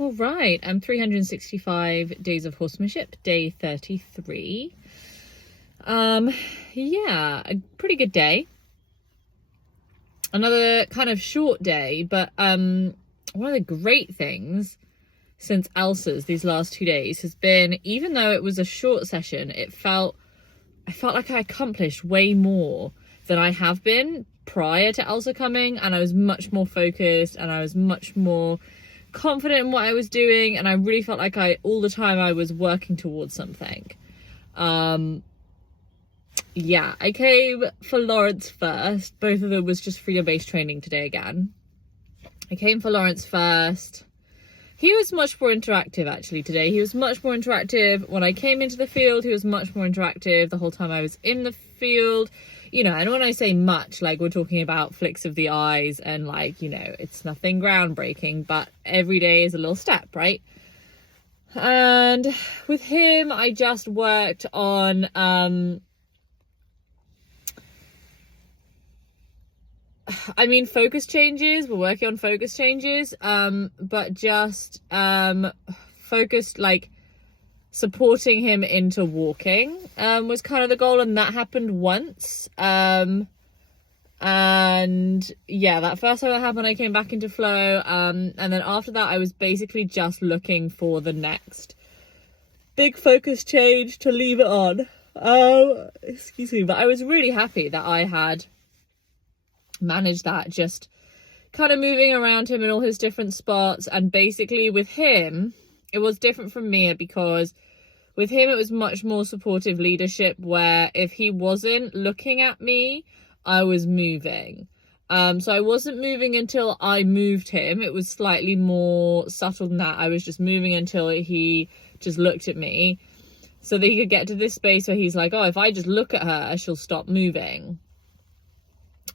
All right, 365 Days of Horsemanship, day 33. Yeah, a pretty good day. Another kind of short day, but one of the great things since Elsa's these last 2 days has been, even though it was a short session, I felt like I accomplished way more than I have been prior to Elsa coming, and I was much more focused and I was much more confident in what I was doing, and I really felt like all the time I was working towards something. Yeah, I came for Lawrence first. Both of them was just freedom-based training today again. I came for Lawrence first. He was much more interactive actually today. He was much more interactive when I came into the field. He was much more interactive the whole time I was in the field. You know, and when I say much, like, we're talking about flicks of the eyes and, like, you know, it's nothing groundbreaking, but every day is a little step, right? And with him, I just worked on, focus changes. We're working on focus changes, but just focused, like, supporting him into walking was kind of the goal, and that happened once. And yeah, that first time that happened, I came back into flow, and then after that I was basically just looking for the next big focus change to leave it on. Excuse me, but I was really happy that I had managed that, just kind of moving around him in all his different spots. And basically with him, it was different from Mia, because with him it was much more supportive leadership, where if he wasn't looking at me, I was moving. So I wasn't moving until I moved him. It was slightly more subtle than that. I was just moving until he just looked at me, so that he could get to this space where he's like, oh, if I just look at her, she'll stop moving.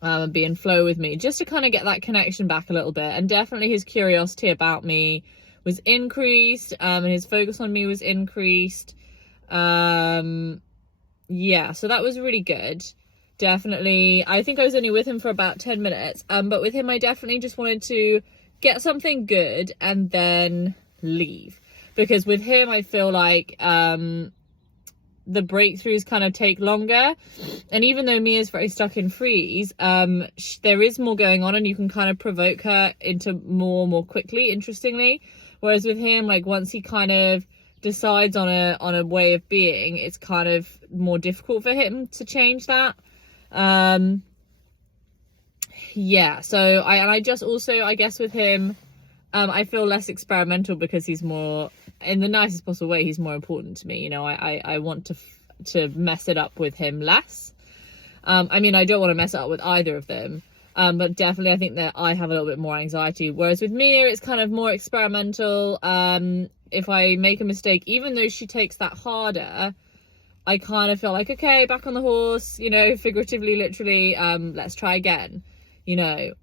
And be in flow with me, just to kind of get that connection back a little bit. And definitely his curiosity about me was increased, and his focus on me was increased. Yeah, so that was really good. Definitely, I think I was only with him for about 10 minutes, but with him I definitely just wanted to get something good and then leave, because with him I feel like the breakthroughs kind of take longer, and even though Mia's very stuck in freeze, there is more going on, and you can kind of provoke her into more quickly, interestingly. Whereas with him, like, once he kind of decides on a way of being, it's kind of more difficult for him to change that. Yeah, so I just also, I guess with him, I feel less experimental, because he's more, in the nicest possible way, he's more important to me. You know, I want to mess it up with him less. I don't want to mess it up with either of them. But definitely I think that I have a little bit more anxiety. Whereas with Mia, it's kind of more experimental. If I make a mistake, even though she takes that harder, I kind of feel like, okay, back on the horse, you know, figuratively, literally, let's try again, you know.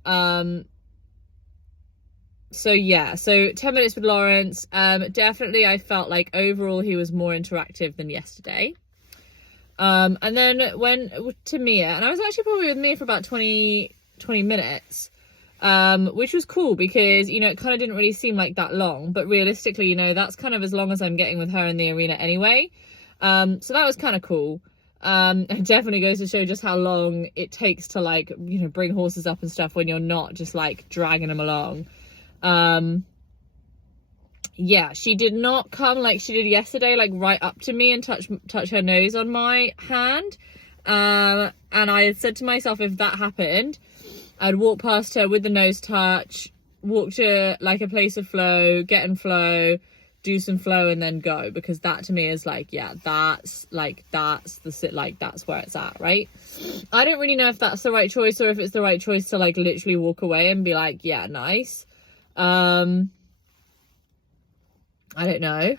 So yeah, so 10 minutes with Lawrence. Definitely I felt like overall he was more interactive than yesterday. And then went to Mia, and I was actually probably with Mia for about 20 minutes, which was cool, because, you know, it kind of didn't really seem like that long, but realistically, you know, that's kind of as long as I'm getting with her in the arena anyway. So that was kind of cool. It definitely goes to show just how long it takes to, like, you know, bring horses up and stuff when you're not just like dragging them along. Yeah, she did not come like she did yesterday, like right up to me and touch her nose on my hand. And I had said to myself, if that happened, I'd walk past her with the nose touch, walk to like a place of flow, get in flow, do some flow, and then go, because that to me is like, yeah, that's where it's at, right? I don't really know if that's the right choice, or if it's the right choice to like literally walk away and be like, yeah, nice. I don't know.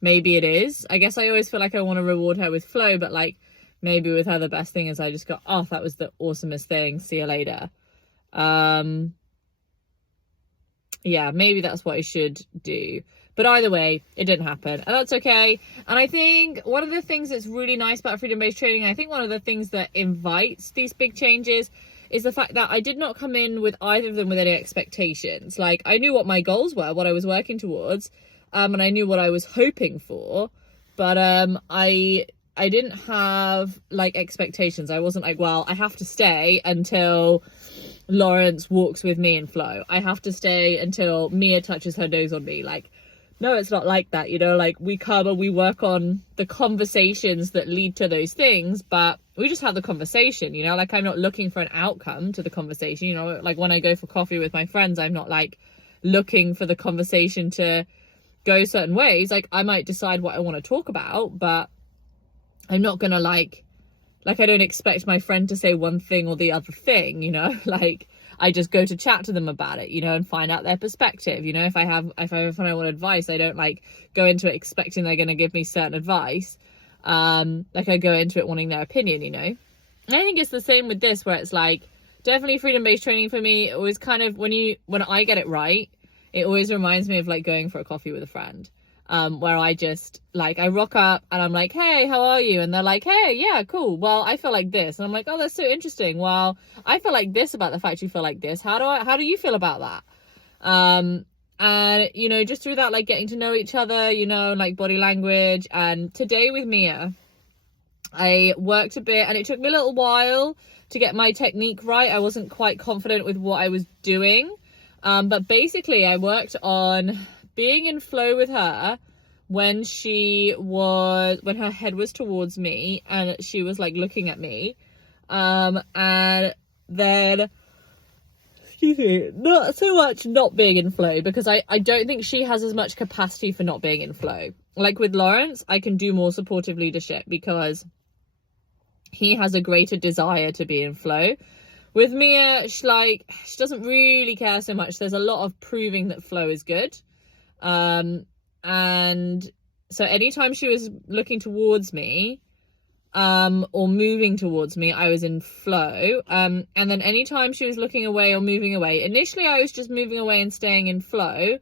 Maybe it is. I guess I always feel like I want to reward her with flow, but like maybe with her the best thing is I just go, oh, that was the awesomest thing, see you later. Yeah, maybe that's what I should do. But either way, it didn't happen, and that's okay. And I think one of the things that's really nice about freedom-based training, I think one of the things that invites these big changes, is the fact that I did not come in with either of them with any expectations. Like, I knew what my goals were, what I was working towards, and I knew what I was hoping for, but I didn't have like expectations. I wasn't like, well, I have to stay until Lawrence walks with me in flow. I have to stay until Mia touches her nose on me. Like, no, it's not like that, you know, like we come and we work on the conversations that lead to those things, but we just have the conversation, you know, like I'm not looking for an outcome to the conversation, you know, like when I go for coffee with my friends, I'm not like looking for the conversation to go certain ways. Like I might decide what I want to talk about, but I'm not gonna like I don't expect my friend to say one thing or the other thing, you know, like I just go to chat to them about it, you know, and find out their perspective. You know, if I want advice, I don't like go into it expecting they're going to give me certain advice. Like I go into it wanting their opinion, you know. And I think it's the same with this, where it's like definitely freedom-based training for me. It was kind of when I get it right, it always reminds me of like going for a coffee with a friend. Where I just like I rock up and I'm like, hey, how are you? And they're like, hey, yeah, cool. Well, I feel like this. And I'm like, oh, that's so interesting. Well, I feel like this about the fact you feel like this. How do you feel about that? And you know, just through that, like getting to know each other, you know, like body language. And today with Mia, I worked a bit and it took me a little while to get my technique right. I wasn't quite confident with what I was doing. But basically I worked on being in flow with her when her head was towards me and she was like looking at me. And then, excuse me, not so much not being in flow, because I don't think she has as much capacity for not being in flow. Like with Lawrence, I can do more supportive leadership because he has a greater desire to be in flow. With Mia, she doesn't really care so much. There's a lot of proving that flow is good. And so anytime she was looking towards me, or moving towards me, I was in flow. And then anytime she was looking away or moving away, initially I was just moving away and staying in flow.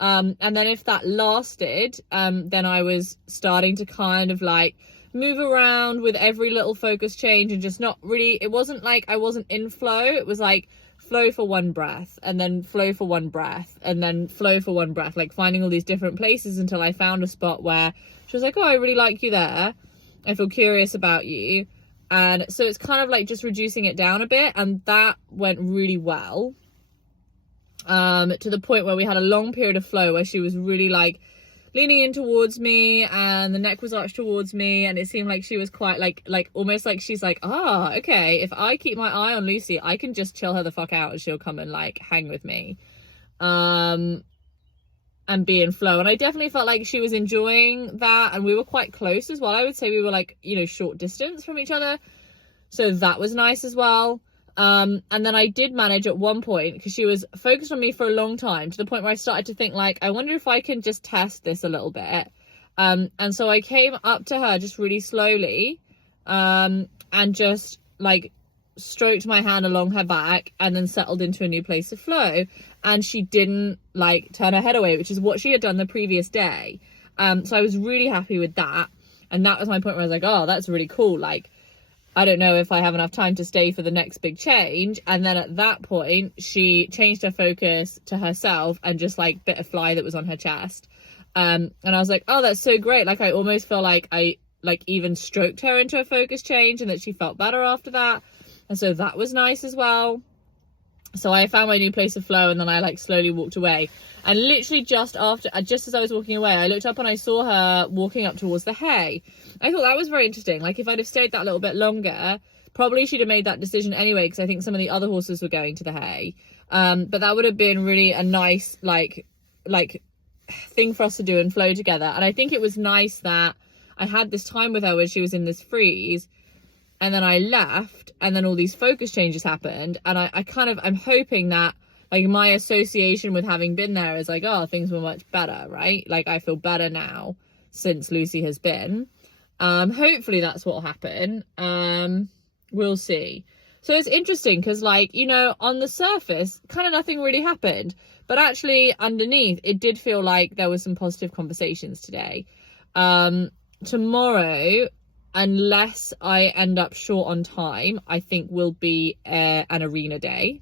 And then if that lasted, then I was starting to kind of like move around with every little focus change and just not really, it wasn't like I wasn't in flow. It was like flow for one breath and then flow for one breath and then flow for one breath, like finding all these different places until I found a spot where she was like, oh, I really like you there. I feel curious about you. And so it's kind of like just reducing it down a bit. And that went really well. To the point where we had a long period of flow where she was really like leaning in towards me and the neck was arched towards me, and it seemed like she was quite like almost like she's like, okay, if I keep my eye on Lucy, I can just chill her the fuck out and she'll come and like hang with me and be in flow. And I definitely felt like she was enjoying that, and we were quite close as well. I would say we were like, you know, short distance from each other, so that was nice as well. And then I did manage at one point, because she was focused on me for a long time, to the point where I started to think like, I wonder if I can just test this a little bit. And so I came up to her just really slowly, and just like stroked my hand along her back and then settled into a new place of flow. And she didn't like turn her head away, which is what she had done the previous day. So I was really happy with that. And that was my point where I was like, oh, that's really cool. Like, I don't know if I have enough time to stay for the next big change. And then at that point, she changed her focus to herself and just like bit a fly that was on her chest. And I was like, oh, that's so great. Like, I almost feel like I like even stroked her into a focus change and that she felt better after that. And so that was nice as well. So I found my new place of flow, and then I like slowly walked away. And literally just as I was walking away, I looked up and I saw her walking up towards the hay. I thought that was very interesting. Like, if I'd have stayed that little bit longer, probably she'd have made that decision anyway, because I think some of the other horses were going to the hay. But that would have been really a nice like thing for us to do and flow together. And I think it was nice that I had this time with her where she was in this freeze, and then I left, and then all these focus changes happened. And I'm hoping that like my association with having been there is like, oh, things were much better, right? Like, I feel better now since Lucy has been. Hopefully that's what'll happen. We'll see. So it's interesting because, like, you know, on the surface, kind of nothing really happened, but actually underneath, it did feel like there was some positive conversations today. Tomorrow, unless I end up short on time, I think will be an arena day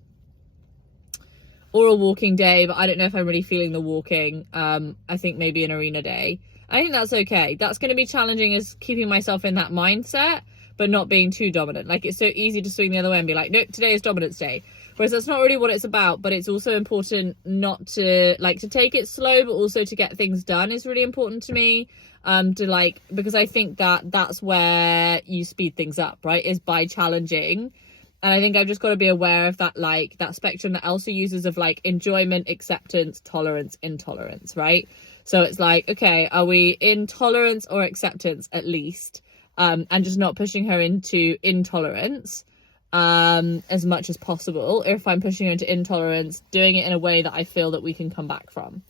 or a walking day, but I don't know if I'm really feeling the walking. I think maybe an arena day. I think that's okay. That's going to be challenging, is keeping myself in that mindset, but not being too dominant. Like, it's so easy to swing the other way and be like, nope, today is dominance day. Whereas that's not really what it's about, but it's also important not to, like, to take it slow, but also to get things done is really important to me. Because I think that that's where you speed things up, right? Is by challenging. And I think I've just got to be aware of that, like, that spectrum that Elsa uses of, like, enjoyment, acceptance, tolerance, intolerance, right? So it's like, okay, are we in tolerance or acceptance at least? And just not pushing her into intolerance as much as possible. Or if I'm pushing her into intolerance, doing it in a way that I feel that we can come back from.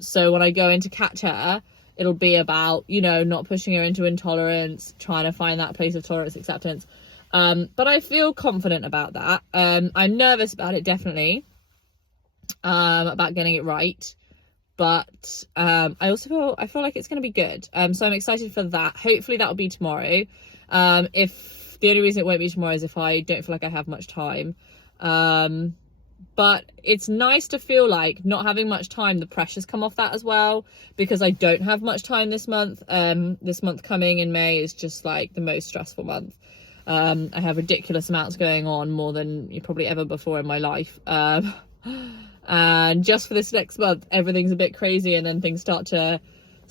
So when I go in to catch her, it'll be about, you know, not pushing her into intolerance, trying to find that place of tolerance, acceptance. But I feel confident about that. I'm nervous about it, definitely, about getting it right. But I feel like it's going to be good. So I'm excited for that. Hopefully that'll be tomorrow. If the only reason it won't be tomorrow is if I don't feel like I have much time. But it's nice to feel like not having much time, the pressure's come off that as well, because I don't have much time this month. This month coming in May is just like the most stressful month. I have ridiculous amounts going on, more than probably ever before in my life. And just for this next month, everything's a bit crazy, and then things start to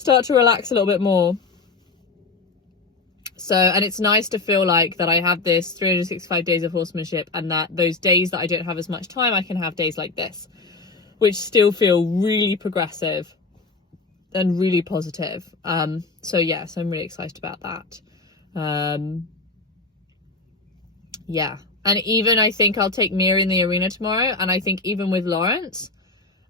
relax a little bit more. So, and it's nice to feel like that I have this 365 days of horsemanship, and that those days that I don't have as much time, I can have days like this, which still feel really progressive and really positive. So yes, I'm really excited about that. Yeah. And even I think I'll take Mia in the arena tomorrow. And I think even with Lawrence,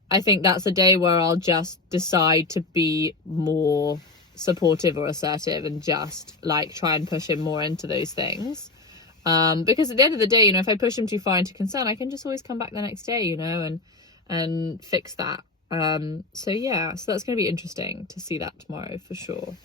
I think that's a day where I'll just decide to be more supportive or assertive and just like try and push him more into those things. Because at the end of the day, you know, if I push him too far into concern, I can just always come back the next day, you know, and fix that. So yeah, so that's going to be interesting to see that tomorrow for sure.